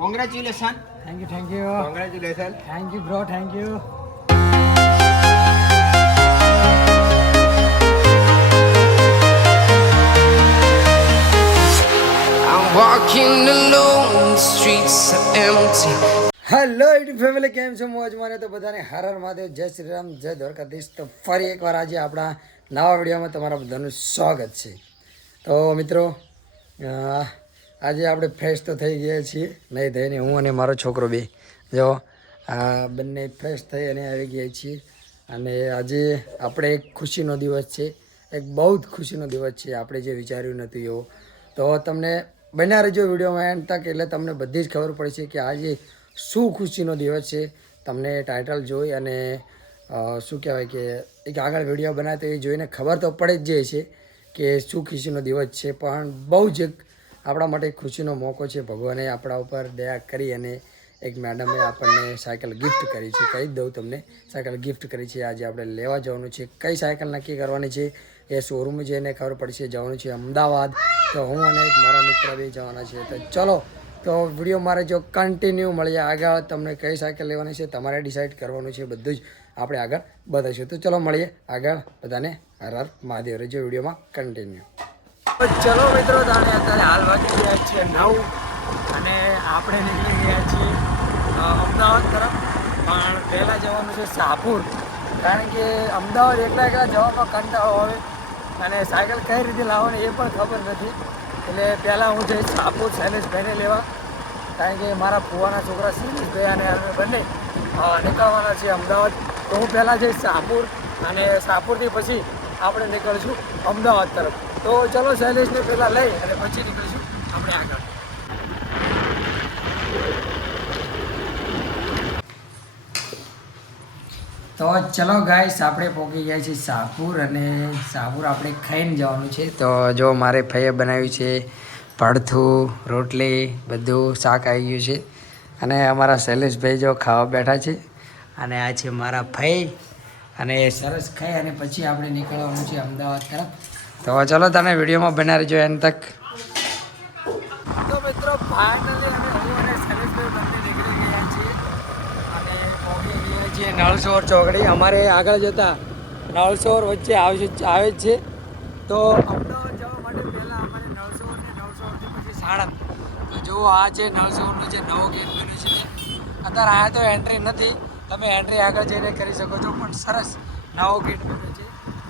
Congratulations. Thank you. Congratulations. Thank you, bro. Thank you. I'm walking alone, the streets are empty. Hello YouTube family, કેમ છો? મોજમાં તો બધાને હર હર મહાદેવ, જય શ્રી રામ, જય દ્વારકાધીશ. તો ફરી એકવાર આજે આપણા નવા વિડીયોમાં તમારા બધાનું સ્વાગત છે. તો મિત્રો, આજે આપણે ફ્રેશ તો થઈ ગયા છીએ, નહીં થઈને હું અને મારો છોકરો બે જો બંને ફ્રેશ થઈ અને આવી ગયા છીએ. અને આજે આપણે એક ખુશીનો દિવસ છે, એક બહુ જ ખુશીનો દિવસ છે. આપણે જે વિચાર્યું નહોતું એવો. તો તમને બન્યા રહેજો વિડીયોમાં એન્ડ તક, એટલે તમને બધી જ ખબર પડશે કે આજે શું ખુશીનો દિવસ છે. તમને ટાઇટલ જોઈ અને શું કહેવાય કે એક આગળ વિડીયો બનાવે તો એ જોઈને ખબર તો પડે જ જાય છે કે શું ખુશીનો દિવસ છે. પણ બહુ જ આપણા માટે ખુશીનો મોકો છે. ભગવાને આપણા ઉપર દયા કરી અને એક મેડમે આપણને સાયકલ ગિફ્ટ કરી છે. કહી જ દઉં તમને, સાયકલ ગિફ્ટ કરી છે. આજે આપણે લેવા જવાનું છે. કઈ સાયકલ નક્કી કરવાની છે એ શોરૂમ જઈને ખબર પડશે. જવાનું છે અમદાવાદ. તો હું અને એક મારો મિત્ર બી જવાના છે. તો ચલો, તો વિડીયો મારે જો કન્ટિન્યુ મળીએ આગળ. તમને કઈ સાયકલ લેવાની છે તમારે ડિસાઇડ કરવાનું છે. બધું જ આપણે આગળ બતાવીશું. તો ચલો મળીએ આગળ. બધાને હર હર મહાદેવ. રહેજો વિડીયોમાં કન્ટિન્યુ. ચલો મિત્રો, તાણે અત્યારે હાલ વાગી ગયા છીએ 9 અને આપણે નીકળી ગયા છીએ અમદાવાદ તરફ. પણ પહેલાં જવાનું છે શાહપુર, કારણ કે અમદાવાદ એકલા જવામાં કંટાળો આવે અને સાયકલ કઈ રીતે લાવવાની એ પણ ખબર નથી. એટલે પહેલાં હું જઈશ શાહપુર શૈલેષભાઈને લેવા, કારણ કે મારા ફુવાના છોકરા શૈલેષભાઈ અને અમે બંને નીકળવાના છીએ અમદાવાદ. તો હું પહેલાં જઈશ શાહપુર અને શાહપુરથી પછી આપણે નીકળીશું અમદાવાદ તરફ. તો ચલો શૈલેષને પહેલાં લઈ અને પછી નીકળીશું આપણે આગળ. તો ચલો ગાઈસ, આપણે પહોંચી ગયા છીએ શાહપુર અને શાહપુર આપણે ખાઈને જવાનું છે. તો જો મારે ભાઈએ બનાવ્યું છે ભડથું, રોટલી, બધું શાક આવી ગયું છે. અને અમારા શૈલેષભાઈ જો ખાવા બેઠા છે. અને આ છે મારા ભાઈ. અને સરસ ખાઈ અને પછી આપણે નીકળવાનું છે અમદાવાદ તરફ. તો ચલો, તમે વિડીયોમાં બના રહેજો એન્ડ તક. તો મિત્રો, ફાઇનલી અમે હું અને શૈલેષભાઈ બંને નીકળી ગયા છીએ અને પહોંચી ગયા છીએ નળસોર ચોકડી. અમારે આગળ જતા નળસોર વચ્ચે આવે જ છે. તો અમદાવાદ જવા માટે પહેલાં અમારે નળસોર ને નળસોરથી પછી સાણંદ. તો જુઓ, આ છે નળસોરનો જે નવો ગેટ બન્યો છે. અત્યારે આ તો એન્ટ્રી નથી, તમે એન્ટ્રી આગળ જઈને કરી શકો છો, પણ સરસ નવો ગેટ બન્યો છે.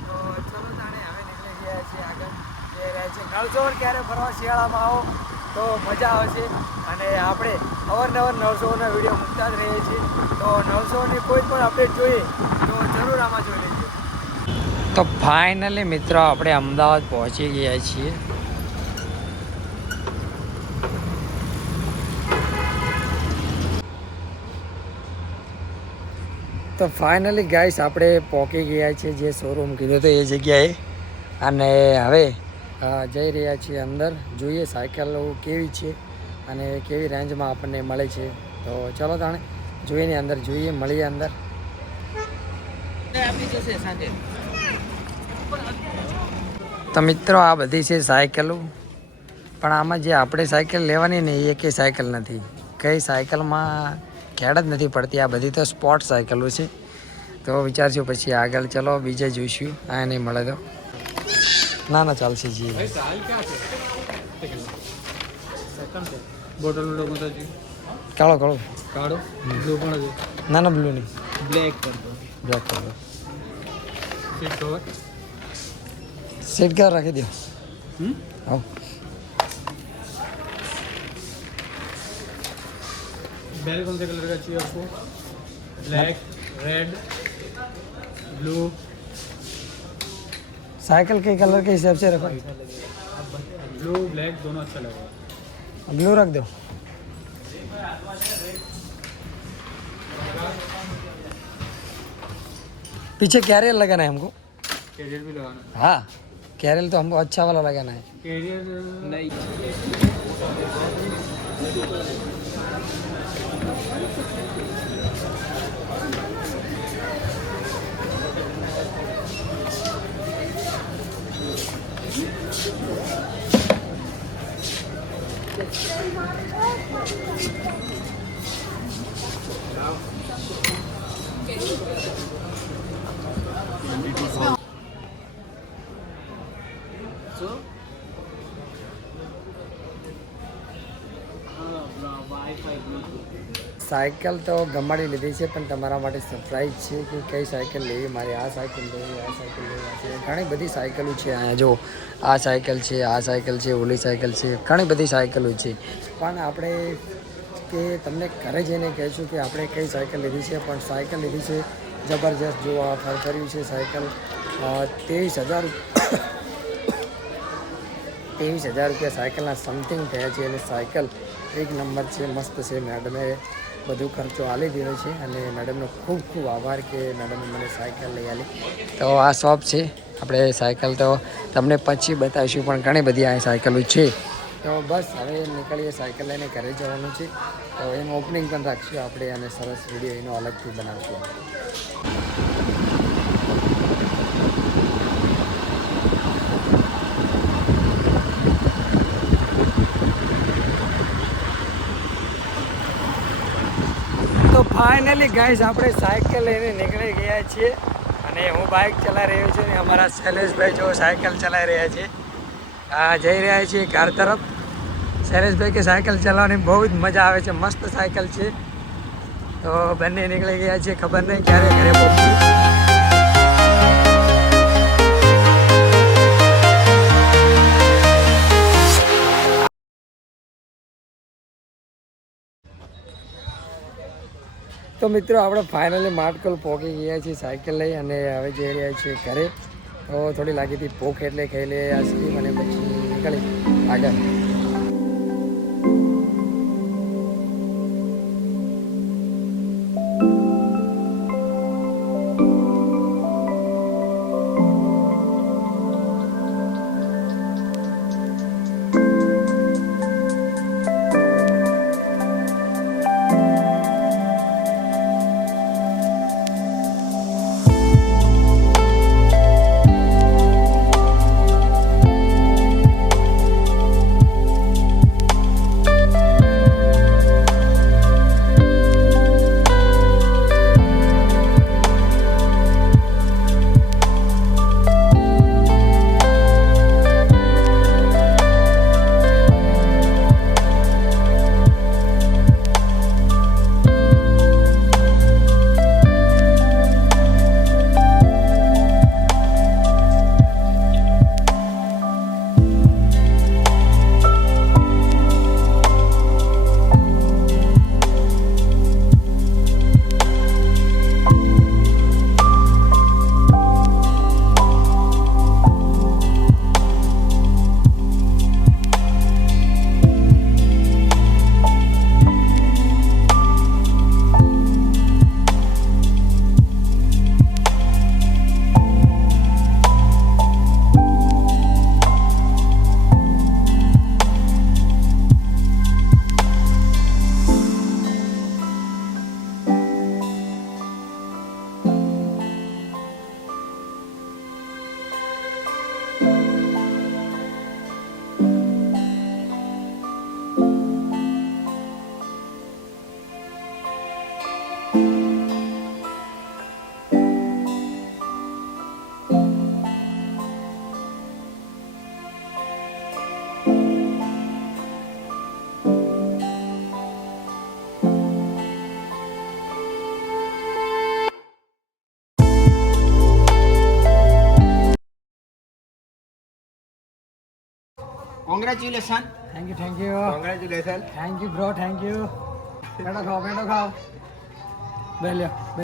તો ચલો તાણે હવે નીકળી ગયા છીએ આગળ. જે રહે છે નળસોર. ક્યારે ફરવા શિયાળામાં આવો તો મજા આવશે. અને આપણે અવારનવાર નળસોરના વિડીયો મૂકતા જ રહીએ છીએ. તો નળસોરની કોઈ પણ અપડેટ જોઈએ તો જરૂર આમાં જોઈ લેજો. તો ફાઇનલી મિત્રો, આપણે અમદાવાદ પહોંચી ગયા છીએ. તો ફાઇનલી ગાઈસ, આપણે પહોંચી ગયા છીએ જે શોરૂમ કીધું તો એ જગ્યાએ. અને હવે જઈ રહ્યા છીએ અંદર. જોઈએ સાયકલો કેવી છે અને કેવી રેન્જમાં આપણને મળે છે. તો ચલો તાણે જોઈને અંદર જોઈએ, મળીએ અંદર. તો મિત્રો, આ બધી છે સાયકલો, પણ આમાં જે આપણે સાયકલ લેવાની ને એ કંઈ સાયકલ નથી. કઈ સાયકલમાં ખેડ જ નથી પડતી. આ બધી તો સ્પોર્ટ સાયકલો છે. તો વિચારશું પછી આગળ. ચલો બીજે જોઈશું. આ નહીં મળે તો ના ચાલશે જી. કાળો ના બ્લુ નહીં, બ્લેક કર દો. સીટ કલર રાખી દો. હા, बेल कौन से कलर का चाहिए आपको? Black, red, blue. साइकिल के कलर के हिसाब से रखो. ब्लू ब्लैक दोनों अच्छा लगेगा. ब्लू रख दो. पीछे कैरियर लगाना है हमको. कैरियर भी लगाना है. हाँ, कैरियर तो हमको अच्छा वाला लगाना है. कैरियर नहीं. સાયકલ તો ગમાડી લીધી છે, પણ તમારા માટે સરપ્રાઈઝ છે કે કઈ સાયકલ લેવી. મારે આ સાયકલ લેવી, આ સાયકલ લેવી છે. ઘણી બધી સાયકલો છે અહીંયા. જો આ સાયકલ છે, આ સાયકલ છે, ઓલી સાયકલ છે, ઘણી બધી સાયકલો છે. પણ આપણે કે તમને ઘરે જઈને કહીશું કે આપણે કઈ સાયકલ લીધી છે. પણ સાયકલ લીધી છે જબરજસ્ત. જો આ ફરફર્યું છે સાયકલ 23,000 રૂપિયા સાયકલના સમથિંગ થયા છે. અને સાયકલ એક નંબર છે, મસ્ત છે. મેડમે બધું ખર્ચો આલી દીધો છે અને મેડમનો ખૂબ ખૂબ આભાર કે મેડમે મને સાયકલ લઈ આલી. તો આ શોપ છે. આપણે સાયકલ તો તમને પછી બતાવીશું, પણ ઘણી બધી આ સાયકલો છે. તો બસ હવે નીકળીએ, સાયકલ લઈને ઘરે જવાનું છે. તો એનું ઓપનિંગ પણ રાખશું આપણે અને સરસ વિડીયો એનો અલગથી બનાવશું. તો ફાઇનલી ગાઈસ આપણે સાયકલ લઈને નીકળી ગયા છીએ અને હું બાઇક ચલાવી રહ્યો છું. અમારા શૈલેષભાઈ જો સાયકલ ચલાવી રહ્યા છે. જઈ રહ્યા છીએ ઘર તરફ. શૈલેષભાઈ કે સાયકલ ચલાવવાની બહુ જ મજા આવે છે, મસ્ત સાયકલ છે. તો બંને નીકળી ગયા છીએ, ખબર નહીં ક્યારે ઘરે પહોંચીએ. તો મિત્રો આપણે ફાઇનલી માટકોલ પહોંચી ગયા છીએ સાયકલ લઈ અને હવે જઈ રહ્યા છીએ ઘરે. તો થોડી લાગી હતી ભૂખ એટલે ખાઈ લઈએ આઈસ્ક્રીમ અને પછી નીકળી આગળ. Congratulations. Thank you Congratulations. Thank you bro, thank you. બેઠો ખાઓ બે લ્યો.